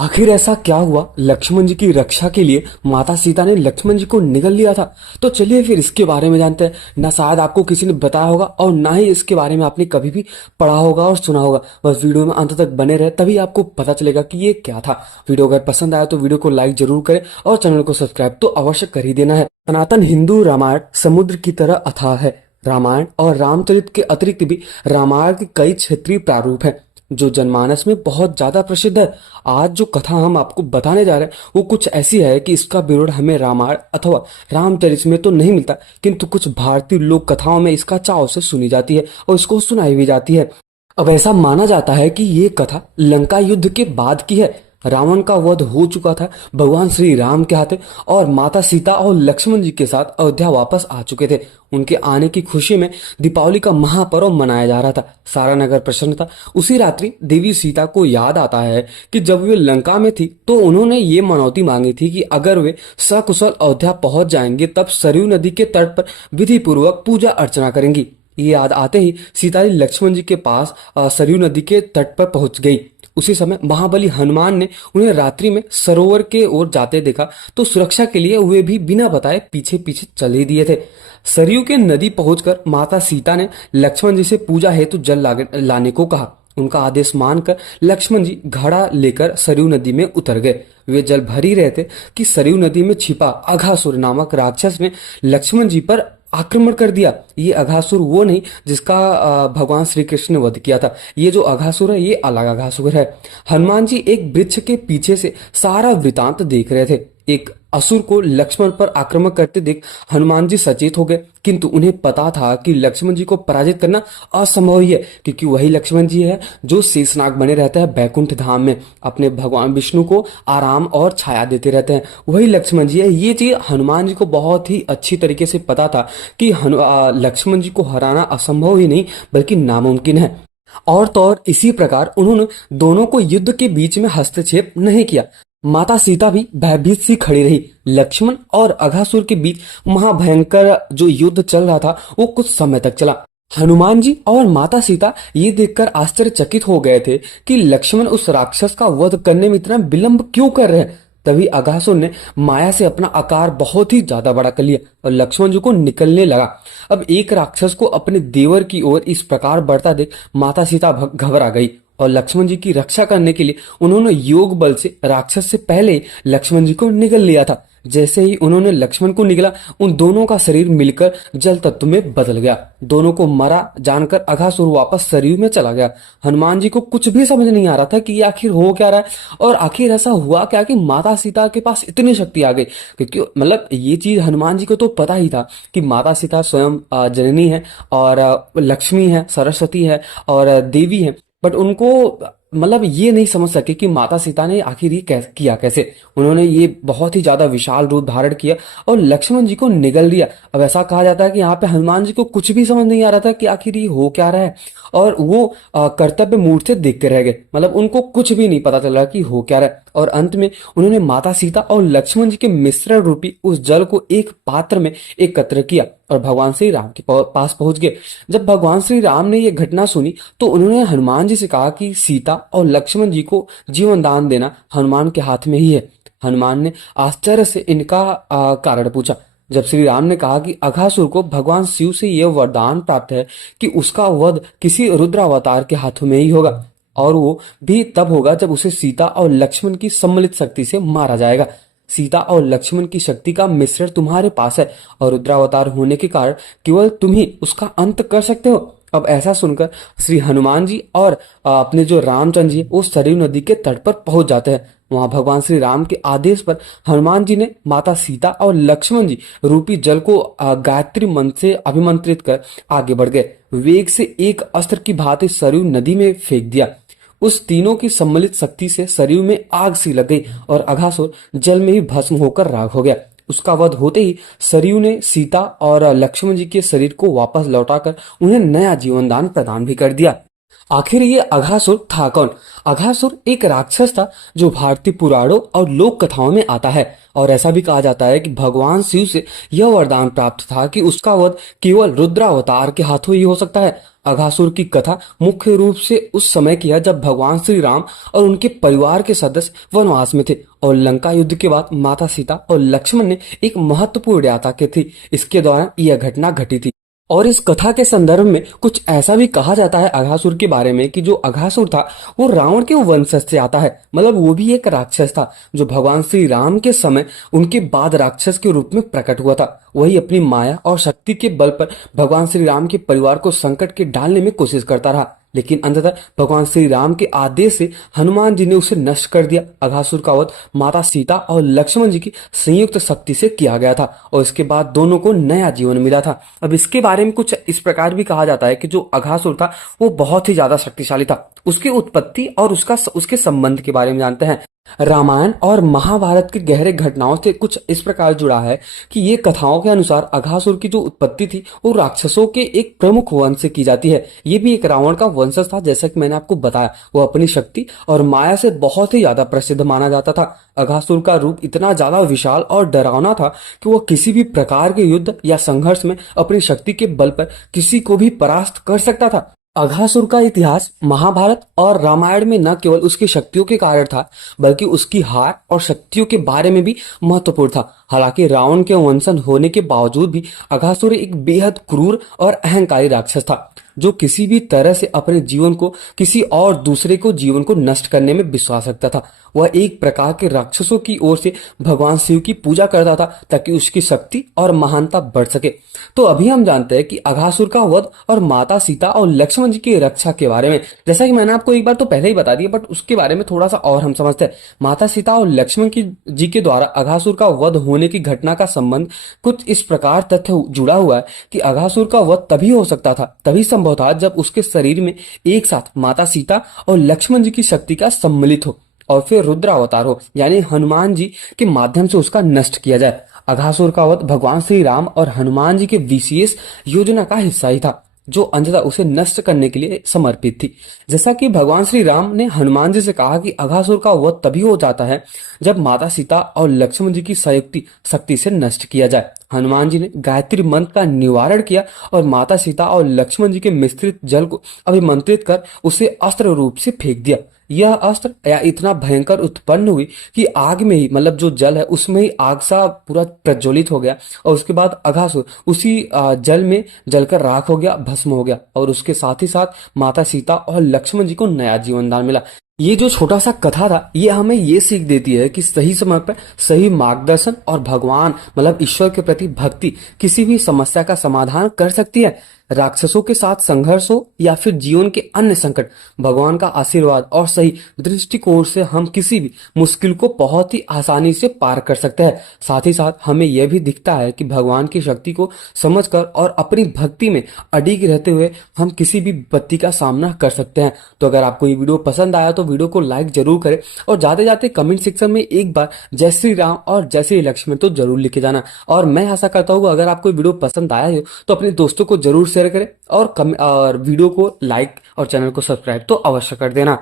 आखिर ऐसा क्या हुआ लक्ष्मण जी की रक्षा के लिए माता सीता ने लक्ष्मण जी को निगल लिया था। तो चलिए फिर इसके बारे में जानते हैं। ना शायद आपको किसी ने बताया होगा और ना ही इसके बारे में आपने कभी भी पढ़ा होगा और सुना होगा। बस वीडियो में अंत तक बने रहे तभी आपको पता चलेगा कि ये क्या था। वीडियो अगर पसंद आया तो वीडियो को लाइक जरूर करें और चैनल को सब्सक्राइब तो अवश्य कर ही देना है। सनातन हिंदू रामायण समुद्र की तरह अथाह है। रामायण और रामचरित के अतिरिक्त भी रामायण के कई क्षेत्रीय प्रारूप हैं जो जनमानस में बहुत ज्यादा प्रसिद्ध है। आज जो कथा हम आपको बताने जा रहे हैं वो कुछ ऐसी है कि इसका विवरण हमें रामायण अथवा रामचरित में तो नहीं मिलता, किंतु कुछ भारतीय लोक कथाओं में इसका चाव से सुनी जाती है और इसको सुनाई भी जाती है। अब ऐसा माना जाता है कि ये कथा लंका युद्ध के बाद की है। रावण का वध हो चुका था, भगवान श्री राम के हाथे और माता सीता और लक्ष्मण जी के साथ अयोध्या वापस आ चुके थे। उनके आने की खुशी में दीपावली का महापर्व मनाया जा रहा था। सारा नगर प्रसन्न था। उसी रात्रि देवी सीता को याद आता है कि जब वे लंका में थी तो उन्होंने ये मनौती मांगी थी कि अगर वे सकुशल अयोध्या पहुंच जाएंगे तब सरयू नदी के तट पर विधि पूर्वक पूजा अर्चना करेंगी। ये याद आते ही सीता जी लक्ष्मण जी के पास सरयू नदी के तट पर पहुंच गई। उसी समय महाबली हनुमान ने उन्हें रात्रि में सरोवर के ओर जाते देखा तो सुरक्षा के लिए वे भी बिना बताए पीछे पीछे चल ही दिए थे। सरयू के नदी पहुंचकर माता सीता ने लक्ष्मण जी से पूजा हेतु जल लाने को कहा। उनका आदेश मानकर लक्ष्मण जी घड़ा लेकर सरयू नदी में उतर गए। वे जल भर ही रहे थे कि सरयू नदी में छिपा अघासुर नामक राक्षस ने लक्ष्मण जी पर आक्रमण कर दिया। ये अघासुर वो नहीं जिसका भगवान श्री कृष्ण ने वध किया था। ये जो अघासुर है ये अलग अघासुर है। हनुमान जी एक वृक्ष के पीछे से सारा वृतांत देख रहे थे। एक असुर को लक्ष्मण पर आक्रमण करते देख हनुमान जी सचेत हो गए, किंतु उन्हें पता था कि लक्ष्मण जी को पराजित करना असंभव ही है, क्योंकि वही लक्ष्मण जी है जो शेषनाग बने रहते हैं बैकुंठ धाम में, अपने भगवान विष्णु को आराम और छाया देते रहते हैं। वही लक्ष्मण जी है। ये चीज हनुमान जी को बहुत ही अच्छी तरीके से पता था कि लक्ष्मण जी को हराना असंभव ही नहीं बल्कि नामुमकिन है। और तो और इसी प्रकार उन्होंने दोनों को युद्ध के बीच में हस्तक्षेप नहीं किया। माता सीता भी भयभीत सी खड़ी रही। लक्ष्मण और अघासुर के बीच महाभयंकर जो युद्ध चल रहा था वो कुछ समय तक चला। हनुमान जी और माता सीता ये देखकर आश्चर्यचकित हो गए थे कि लक्ष्मण उस राक्षस का वध करने में इतना विलंब क्यों कर रहे हैं। तभी अघासुर ने माया से अपना आकार बहुत ही ज्यादा बड़ा कर लिया और लक्ष्मण जी को निकलने लगा। अब एक राक्षस को अपने देवर की ओर इस प्रकार बढ़ता देख माता सीता घबरा गई और लक्ष्मण जी की रक्षा करने के लिए उन्होंने योग बल से राक्षस से पहले लक्ष्मण जी को निगल लिया था। जैसे ही उन्होंने लक्ष्मण को निगला उन दोनों का शरीर मिलकर जल तत्व में बदल गया। दोनों को मरा जानकर अघासुर वापस सरयू में चला गया। हनुमान जी को कुछ भी समझ नहीं आ रहा था कि ये आखिर हो क्या रहा है और आखिर ऐसा हुआ क्या कि माता सीता के पास इतनी शक्ति आ गई। क्योंकि मतलब ये चीज हनुमान जी को तो पता ही था कि माता सीता स्वयं जननी है और लक्ष्मी है, सरस्वती है और देवी है, बट उनको मतलब ये नहीं समझ सके कि माता सीता ने आखिर ये किया कैसे। उन्होंने ये बहुत ही ज्यादा विशाल रूप धारण किया और लक्ष्मण जी को निगल दिया। अब ऐसा कहा जाता है कि यहाँ पे हनुमान जी को कुछ भी समझ नहीं आ रहा था कि आखिर ये हो क्या रहा है और वो कर्तव्य मूर्ति से देखते रह गए। मतलब उनको कुछ भी नहीं पता चल रहा कि हो क्या रहा है। और अंत में उन्होंने माता सीता और लक्ष्मण जी के मिश्रण रूपी उस जल को एक पात्र में एकत्र किया और भगवान श्री राम के पास पहुंच गए। जब भगवान श्री राम ने यह घटना सुनी तो उन्होंने हनुमान जी से कहा कि सीता और लक्ष्मण जी को जीवन दान देना हनुमान के हाथ में ही है। हनुमान ने आश्चर्य से इनका कारण पूछा। जब श्री राम ने कहा कि अघासुर को भगवान शिव से यह वरदान प्राप्त है कि उसका वध किसी रुद्रावतार के हाथों में ही होगा और वो भी तब होगा जब उसे सीता और लक्ष्मण की सम्मिलित शक्ति से मारा जाएगा। सीता और लक्ष्मण की शक्ति का मिश्रण तुम्हारे पास है और रुद्रावतार होने के कारण केवल तुम ही उसका अंत कर सकते हो। अब ऐसा सुनकर श्री हनुमान जी और अपने जो रामचंद्र जी वो सरयू नदी के तट पर पहुंच जाते हैं। वहां भगवान श्री राम के आदेश पर हनुमान जी ने माता सीता और लक्ष्मण जी रूपी जल को गायत्री मंत्र से अभिमंत्रित कर आगे बढ़ गए। वेग से एक अस्त्र की भांति सरयू नदी में फेंक दिया। उस तीनों की सम्मिलित शक्ति से सरयू में आग सी लग गई और अघासुर जल में ही भस्म होकर राख हो गया। उसका वध होते ही सरयू ने सीता और लक्ष्मण जी के शरीर को वापस लौटाकर उन्हें नया जीवन दान प्रदान भी कर दिया। आखिर ये अघासुर था कौन? अघासुर एक राक्षस था जो भारतीय पुराणों और लोक कथाओं में आता है और ऐसा भी कहा जाता है कि भगवान शिव से यह वरदान प्राप्त था कि उसका वध केवल रुद्रावतार के हाथों ही हो सकता है। अघासुर की कथा मुख्य रूप से उस समय की है जब भगवान श्री राम और उनके परिवार के सदस्य वनवास में थे और लंका युद्ध के बाद माता सीता और लक्ष्मण ने एक महत्वपूर्ण यात्रा की थी। इसके दौरान यह घटना घटी थी। और इस कथा के संदर्भ में कुछ ऐसा भी कहा जाता है अघासुर के बारे में कि जो अघासुर था वो रावण के वंशज से आता है। मतलब वो भी एक राक्षस था जो भगवान श्री राम के समय उनके बाद राक्षस के रूप में प्रकट हुआ था। वही अपनी माया और शक्ति के बल पर भगवान श्री राम के परिवार को संकट के डालने में कोशिश करता रहा, लेकिन अंततः भगवान श्री राम के आदेश से हनुमान जी ने उसे नष्ट कर दिया। अघासुर का वध माता सीता और लक्ष्मण जी की संयुक्त शक्ति से किया गया था और इसके बाद दोनों को नया जीवन मिला था। अब इसके बारे में कुछ इस प्रकार भी कहा जाता है कि जो अघासुर था वो बहुत ही ज्यादा शक्तिशाली था। उसकी उत्पत्ति और उसके संबंध के बारे में जानते हैं। रामायण और महाभारत के गहरे घटनाओं से कुछ इस प्रकार जुड़ा है कि ये कथाओं के अनुसार अघासुर की जो उत्पत्ति थी वो राक्षसों के एक प्रमुख वंश से की जाती है। ये भी एक रावण का वंशज था, जैसा कि मैंने आपको बताया। वो अपनी शक्ति और माया से बहुत ही ज्यादा प्रसिद्ध माना जाता था। अघासुर का रूप इतना ज्यादा विशाल और डरावना था कि वह किसी भी प्रकार के युद्ध या संघर्ष में अपनी शक्ति के बल पर किसी को भी परास्त कर सकता था। अघासुर का इतिहास महाभारत और रामायण में न केवल उसकी शक्तियों के कारण था बल्कि उसकी हार और शक्तियों के बारे में भी महत्वपूर्ण था। हालांकि रावण के वंशज होने के बावजूद भी अघासुर एक बेहद क्रूर और अहंकारी राक्षस था जो किसी भी तरह से अपने जीवन को किसी और दूसरे को जीवन को नष्ट करने में विश्वास रखता था। वह एक प्रकार के राक्षसों की ओर से भगवान शिव की पूजा करता था ताकि उसकी शक्ति और महानता बढ़ सके। तो अभी हम जानते हैं कि अघासुर का वध और माता सीता और लक्ष्मण जी की रक्षा के बारे में। जैसा कि मैंने आपको एक बार तो पहले ही बता दिया, बट उसके बारे में थोड़ा सा और हम समझते हैं। माता सीता और लक्ष्मण जी के द्वारा अघासुर का वध होने की घटना का संबंध कुछ इस प्रकार तथ्य जुड़ा हुआ है कि अघासुर का वध तभी हो सकता था, तभी संभव था जब उसके शरीर में एक साथ माता सीता और लक्ष्मण जी की शक्ति का सम्मिलित हो और फिर रुद्र अवतार हो, यानी हनुमान जी के माध्यम से उसका नष्ट किया जाए। अघासुर का वध भगवान श्री राम और हनुमान जी के विशेष योजना का हिस्सा ही था जो अंततः उसे नष्ट करने के लिए समर्पित थी। जैसा कि भगवान श्री राम ने हनुमान जी से कहा कि अघासुर का वध तभी हो जाता है जब माता सीता और लक्ष्मण जी की संयुक्त शक्ति से नष्ट किया जाए। हनुमान जी ने गायत्री मंत्र का निवारण किया और माता सीता और लक्ष्मण जी के मिश्रित जल को अभिमंत्रित कर उसे अस्त्र रूप से फेंक दिया। यह अस्त्र या इतना भयंकर उत्पन्न हुई कि आग में ही, मतलब जो जल है उसमें ही आग सा पूरा प्रज्वलित हो गया और उसके बाद अघासुर उसी जल में जलकर राख हो गया, भस्म हो गया और उसके साथ ही साथ माता सीता और लक्ष्मण जी को नया जीवन दान मिला। ये जो छोटा सा कथा था ये हमें ये सीख देती है कि सही समय पर सही मार्गदर्शन और भगवान मतलब ईश्वर के प्रति भक्ति किसी भी समस्या का समाधान कर सकती है। राक्षसों के साथ संघर्ष हो या फिर जीवन के अन्य संकट, भगवान का आशीर्वाद और सही दृष्टिकोण से हम किसी भी मुश्किल को बहुत ही आसानी से पार कर सकते हैं। साथ ही साथ हमें यह भी दिखता है कि भगवान की शक्ति को समझकर और अपनी भक्ति में अडिग रहते हुए हम किसी भी विपत्ति का सामना कर सकते हैं। तो अगर आपको ये वीडियो पसंद आया तो वीडियो को लाइक जरूर करें और जाते जाते कमेंट सेक्शन में एक बार जय श्री राम और जय श्री लक्ष्मण तो जरूर लिखे जाना। और मैं आशा करता हूँ अगर आपको वीडियो पसंद आया हो तो अपने दोस्तों को जरूर शेयर करें और वीडियो को लाइक और चैनल को सब्सक्राइब तो अवश्य कर देना।